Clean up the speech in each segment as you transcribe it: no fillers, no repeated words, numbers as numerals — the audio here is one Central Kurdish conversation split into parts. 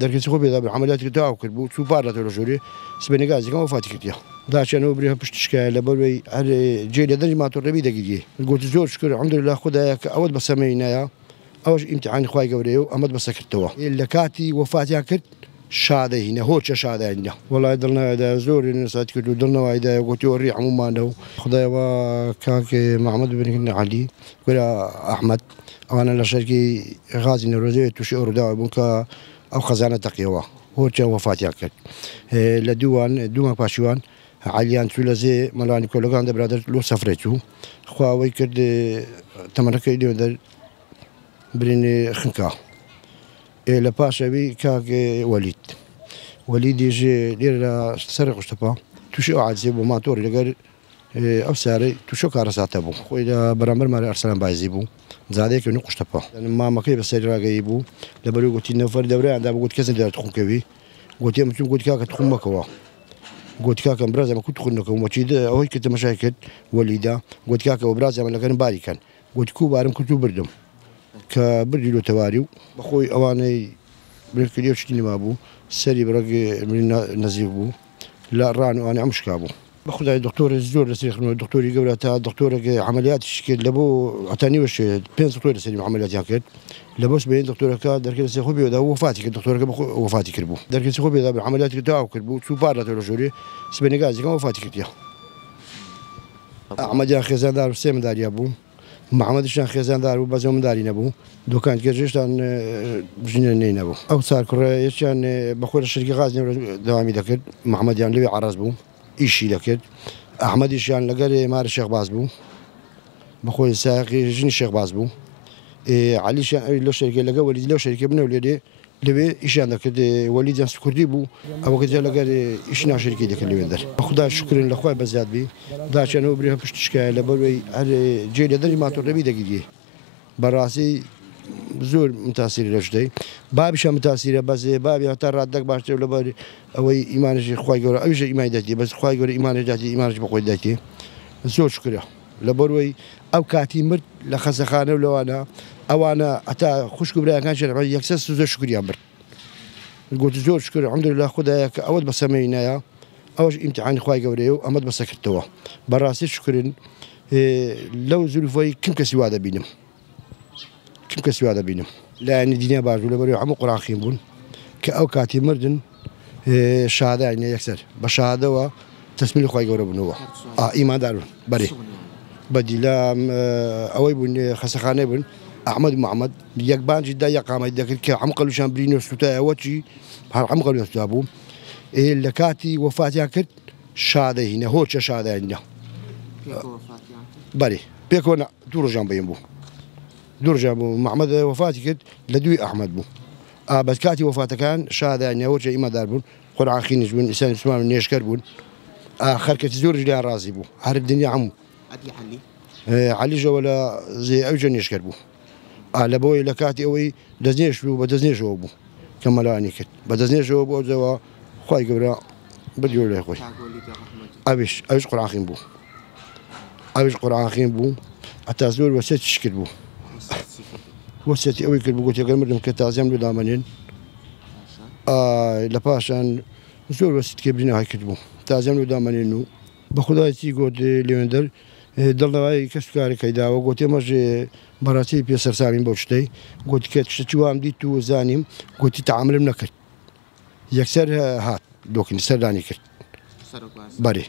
دركسي خو بيدا بالعمليات تاعو كربو شو بارات ولا جوري سبني غازي كان وفاتي كتيا داش انا وبريها باش تشكى لبوي على جيل درج ما تربي دقيقه قلت زور شكر الحمد لله خذها اول بسمينا يا اول امتحان خويا قبريو امد بسكرتوا الا كاتي وفاتي كت شاده هنا هو شاده عندنا والله ضلنا هذا زور الناس كتو ضلنا هذا قلت وري عموما انه خذها وكاك محمد بن علي ولا احمد انا لا شركي غازي نروزي توشي اوردا بنكا او خزانه تقيوا هو كان وفاتي اكل لدوان باشوان عليان ثلاثي ملاني كولغان برادر لو سفرتو خواوي كرد تمرك اللي در برين خنكا لباشا بي كاك وليد يجي ليرا سرق اشتبا توشي عاد زيبو ماتور لغير او ساري توشو كارساتبو خويا برامر مال ارسلان بايزيبو زاديك نقش تبا ما مكي بس سير راجيبو لبلو قلت نفر دوري عندها قلت كذا دار تخون كبي قلت يوم قلت كاك تخون مكوا قلت كاك براز ما كنت تخون كوا وشيد هو كنت مشاكل وليده قلت كاك وبراز ما كان باري كان قلت كوبارم كنت بردم كبردي له تواريو بخوي اواني بالكليو شتيني ما ابو سري برق من نزيبو لا رانو انا مش كابو باخذ على الدكتور الزور الدكتور يقول تاع الدكتور عمليات الشكل لبو عطاني واش بين دكتور سليم عمليات هكا لبوس بين دكتور كا درك سي خوبي هذا وفاتي الدكتور وفاتي كربو درك سي خوبي هذا بالعمليات تاعو كربو شو بارات ولا جوري سبني غازي كان وفاتي كتيا احمد يا خزان دار سيم دار يا ابو محمد شان خزان دار وبازوم داري نبو دوكان كيجيشتان بجنين نبو او صار كره يشان بخور الشركه غازي دوامي ذكر محمد يعني لي عرس بو إيشي لكن أحمد إيشان لقى مار الشيخ بازبو بخوي ساقي جن الشيخ بازبو علي شان لو شركة لقى وليد لو شركة بنا وليدي لبي إيشان لكن وليد ينس كردي بو أو كذا لقى إيشنا شركة ذيك اللي بندر خدا شكرا لأخوي بزاد بي داش أنا وبريها باش تشكى لبوي على جيل درج ما تربي دقيقة براسي زور متاثر لجدي بابي شام متاثر بس بابي حتى ردك باش ولا بابي او ايمانك خويا يقول اي شيء ايمان داتي بس خويا يقول ايمان داتي ايمانك بقول داتي زور شكرا لبروي او كاتي مرت لخسخانه ولا انا او انا حتى خوش كبرى كان شرع يكسس زور شكرا بر قلت زور شكرا الحمد لله خذها اول بسمينا يا اول امتحان خويا يقول امد بسكرتوا براسي شكرا لو زلفوي كم كسوا هذا بينهم كم كسوا هذا بينهم لأن الدنيا بارد ولا بريو عمق راخين بون كأو كاتي مردن شهادة يعني يكسر بشهادة وتسميل خوي جورا بنوا إيمان دارون بري بدي لا أوي بون خسخانة بون أحمد محمد يقبان جدا يقام يدك كعمق لوشان برينو سوتا وجي عمق لوشان سوابو لكاتي وفاتي أكد شهادة هنا هو شهادة هنا بري بيكون دور جنبين بو دور جابو محمد وفاتي كد لدوي احمد بو بس كاتي وفاته كان شهاده يعني اول شيء ما داربون قرعه خينج بون انسان اسمه من يشكر بون اخر كتزور رجلي راسي بو هر الدنيا عمو ادي علي علي جو ولا زي اوجن يشكر بو لبوي لكاتي اوي دزنيش بو بدزنيش بو كملاني كد بدزنيش بو زوا خوي قبره بديو له خوي ابيش قرعه خين بو ابيش قرعه خين بو حتى زور وسيت تشكل بو وسيتي أوي كل بقول تقول مردم كتازم له دامنين لباشان زور وسيت كبرنا هاي كتبو تازم له دامنينو بخداي تي قد ليندر ضلنا هاي كسكاري كيدا وقلت ماج براسي بيسر سامين بوشتي قلت كتشتوا عم دي تو زانيم قلت تعامل منكر يكسر هات دوكن سرداني كت بري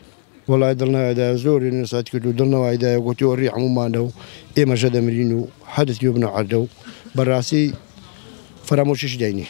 والله ضلنا هذا زور الناس كتو ضلنا هذا قلت وري عموما انه إيه ما جد مرينو حدث يبنى عدو براسي فراموشش ديني